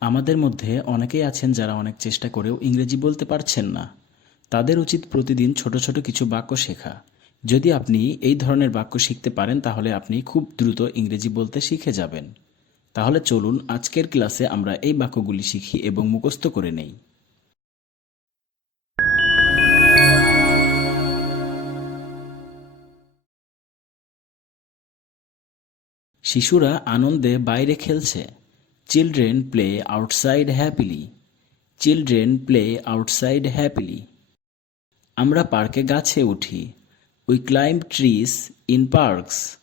আমাদের মধ্যে অনেকেই আছেন যারা অনেক চেষ্টা করেও ইংরেজি বলতে পারছেন না। তাদের উচিত প্রতিদিন ছোট ছোট কিছু বাক্য শেখা। যদি আপনি এই ধরনের বাক্য শিখতে পারেন তাহলে আপনি খুব দ্রুত ইংরেজি বলতে শিখে যাবেন। তাহলে চলুন আজকের ক্লাসে আমরা এই বাক্যগুলি শিখি এবং মুখস্থ করে নেই। শিশুরা আনন্দে বাইরে খেলছে। Children play outside happily. Children play outside happily. আমরা পার্কে গাছে উঠি। We climb trees in parks.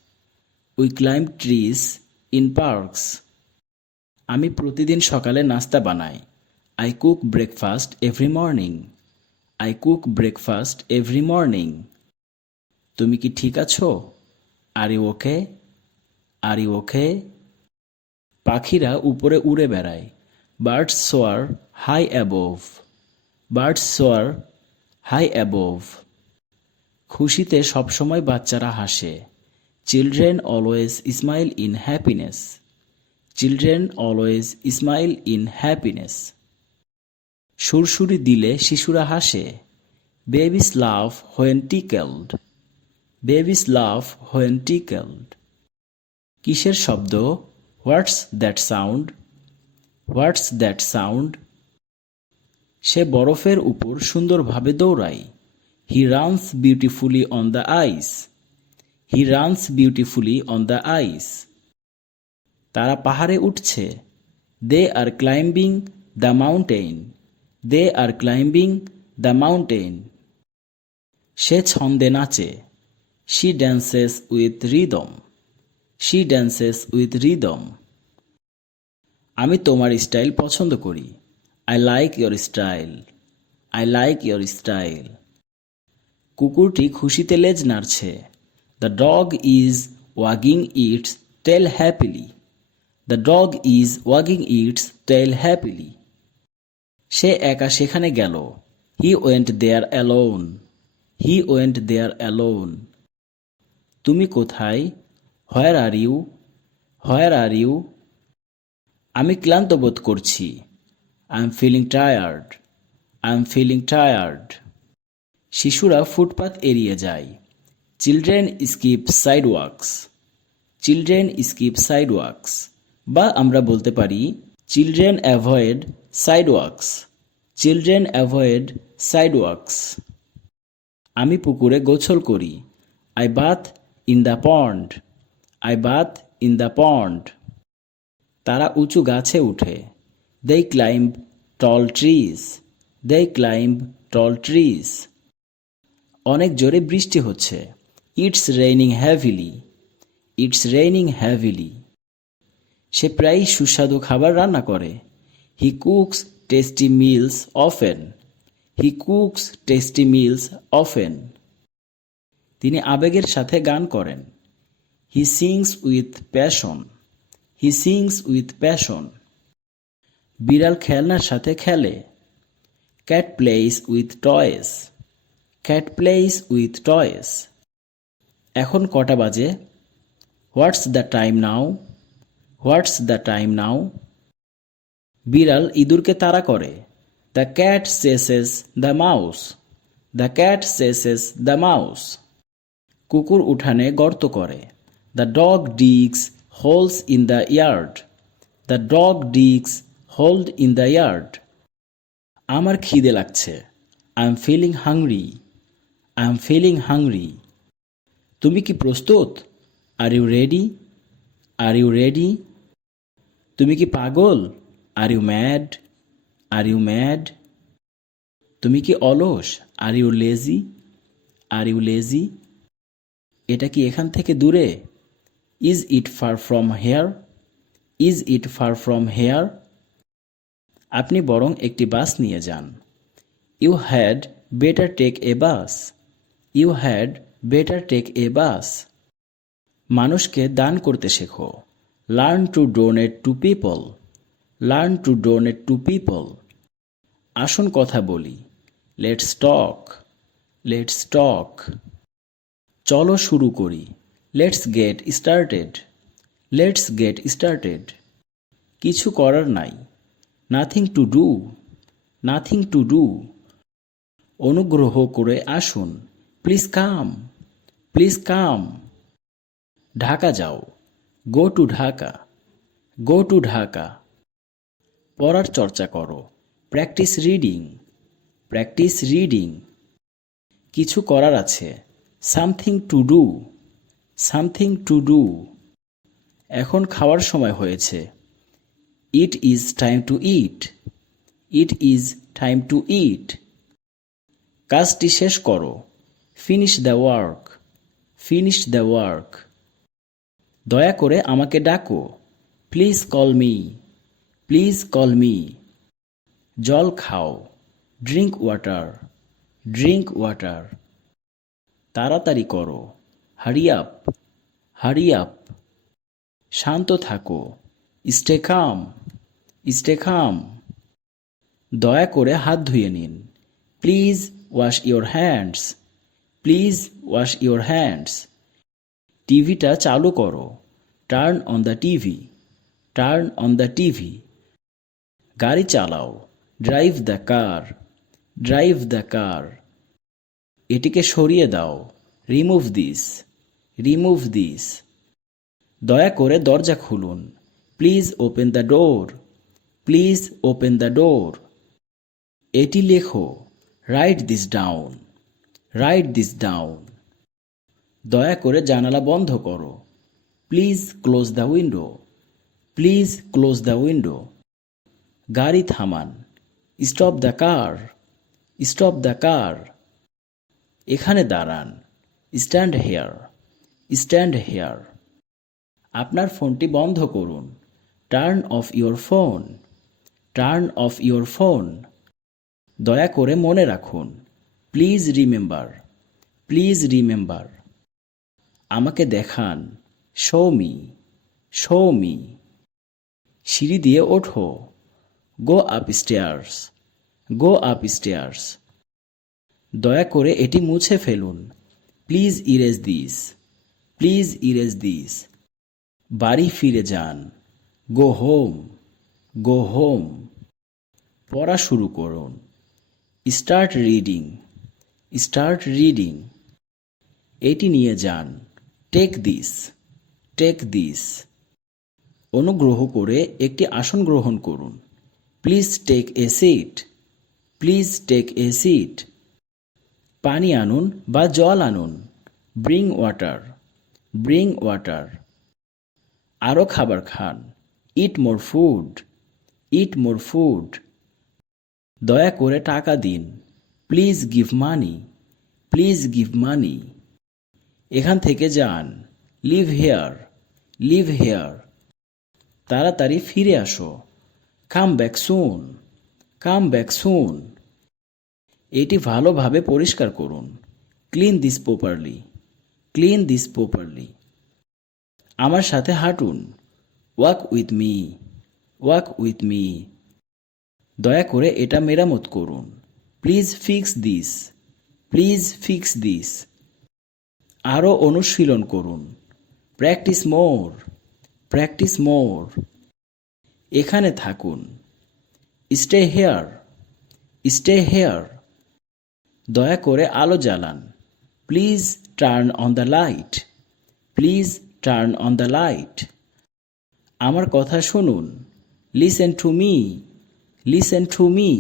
We climb trees in parks. আমি প্রতিদিন সকালে নাস্তা বানাই। I cook breakfast every morning. I cook breakfast every morning. তুমি কি ঠিক আছো? Are you okay? Are you okay? পাখিরা উপরে উড়ে বেড়ায়। Birds soar high above. Birds soar high above. খুশিতে সবসময় বাচ্চারা হাসে। Children always smile in happiness. Children always smile in happiness. সুরসুরি দিলে শিশুরা হাসে। Babies love when tickled. Babies love when tickled. কিসের শব্দ? What's that sound? What's that sound? সে বরফের উপর সুন্দরভাবে দৌড়ায়। He runs beautifully on the ice. He runs beautifully on the ice. তারা পাহাড়ে উঠছে। They are climbing the mountain. They are climbing the mountain. সে ছন্দে নাচে। She dances with rhythm. She dances with rhythm. আমি তোমার স্টাইল পছন্দ করি। I like your style. I like your style. কুকুরটি খুশিতে লেজ নাড়ছে। The dog is wagging its tail happily. The dog is wagging its tail happily. সে একা সেখানে গেল। He went there alone. He went there alone. তুমি কোথায়? Where are you? Where are you? আমি ক্লান্ত বোধ করছি। I am feeling tired. I am feeling tired. শিশুরা ফুটপাত এড়িয়ে যায়। Children skip sidewalks. Children skip সাইডওয়াকস। বা আমরা বলতে পারি children avoid sidewalks. Children avoid sidewalks. আমি পুকুরে গোসল করি। I bath in the pond. I bath in the pond. তারা উঁচু গাছে উঠে। They climb tall trees. They climb tall trees. অনেক জোরে বৃষ্টি হচ্ছে। It's raining heavily. It's raining heavily. সে প্রায়ই সুস্বাদু খাবার রান্না করে। He cooks tasty meals often. He cooks tasty meals often. তিনি আবেগের সাথে গান করেন। He sings with passion. He sings with passion. বিড়াল খেলনার সাথে খেলে। Cat plays with toys. Cat plays with toys. এখন কটা বাজে? What's the time now? What's the time now? বিড়াল ইঁদুরকে তাড়া করে। The cat chases the mouse. The cat chases the mouse. কুকুর উঠানে গর্ত করে। The dog digs holes in the yard. The dog digs holed in the yard. আমার খিদে লাগছে। I am feeling hungry. I am feeling hungry. তুমি কি প্রস্তুত? Are you ready? Are you ready? তুমি কি পাগল? Are you mad? Are you mad? তুমি কি অলস? Are you lazy? Are you lazy? এটা কি এখান থেকে দূরে? Is it far from here? Is it far from here? আপনি বরং একটি বাস নিয়ে যান। You had better take a bus. You had better take a bus. মানুষকে দান করতে শেখো। Learn to donate to people. Learn to donate to people. আসুন কথা বলি। Let's talk. Let's talk. চলো শুরু করি। Let's get started. Let's get started. কিছু করার নাই। Nothing to do, nothing to do. অনুগ্রহ করে আসুন, please come, please come. Dhaka যাও, go to Dhaka, go to Dhaka. পড়ার চর্চা করো, প্র্যাকটিস রিডিং, প্র্যাকটিস রিডিং। কিছু করার আছে, something to do, something to do. এখন খাওয়ার সময় হয়েছে, it is time to eat, it is time to eat. কাজটি শেষ করো, finish the work, finish the work. দয়া করে আমাকে ডাকো, please call me, please call me. জল খাও, ড্রিঙ্ক ওয়াটার, ড্রিঙ্ক ওয়াটার। তাড়াতাড়ি করো, হারি আপ, হারি আপ। শান্ত থাকো, স্টে কাম, স্টে কাম। দয়া করে হাত ধুয়ে নিন, please wash your hands, please wash your hands. টিভিটা চালু করো, turn on the TV, turn on the TV. গাড়ি চালাও, drive the car, drive the car. এটিকে সরিয়ে দাও, রিমুভ দিস, রিমুভ দিস। দয়া করে দরজা খুলুন, please open the door, please open the door. এটি লেখো, right this down, right this down. দয়া করে জানালা বন্ধ করো, please close the window, please close the window. গাড়ি থামান, stop the car, stop the car. এখানে দাঁড়ান, স্ট্যান্ড হেয়ার, স্ট্যান্ড হেয়ার। আপনার ফোনটি বন্ধ করুন, turn off your phone, turn off your phone. দয়া করে মনে রাখুন, প্লিজ রিমেম্বার, প্লিজ রিমেম্বার। আমাকে দেখান, শো মি, শো মি। সিঁড়ি দিয়ে ওঠো, go up stairs, go up stairs. দয়া করে এটি মুছে ফেলুন, please erase this, please erase this. বাড়ি ফিরে যান, গো হোম, গো হোম। পড়া শুরু করুন, স্টার্ট রিডিং, স্টার্ট রিডিং। এটি নিয়ে যান, টেক দিস, টেক দিস। অনুগ্রহ করে একটি আসন গ্রহণ করুন, please take a seat, please take a seat. পানি আনুন বা জল আনুন, ব্রিং ওয়াটার, ব্রিং ওয়াটার। আরও খাবার খান, ইট মোর ফুড, ইট মোর ফুড। দয়া করে টাকা দিন, please give money, please give money. এখান থেকে যান, লিভ হেয়ার, লিভ হেয়ার। তাড়াতাড়ি ফিরে আসো, come back soon, come back soon. এটি ভালোভাবে পরিষ্কার করুন, clean this properly, clean this properly. আমার সাথে হাঁটুন, walk with me, walk with me. দয়া করে এটা মেরামত করুন, please fix this, please fix this. আরও অনুশীলন করুন, প্র্যাকটিস মোর, প্র্যাকটিস মোর। এখানে থাকুন, স্টে হেয়ার, স্টে হেয়ার। দয়া করে আলো জ্বালান, please turn on the light, please turn on the light. আমার কথা শুনুন, listen to me, listen to me.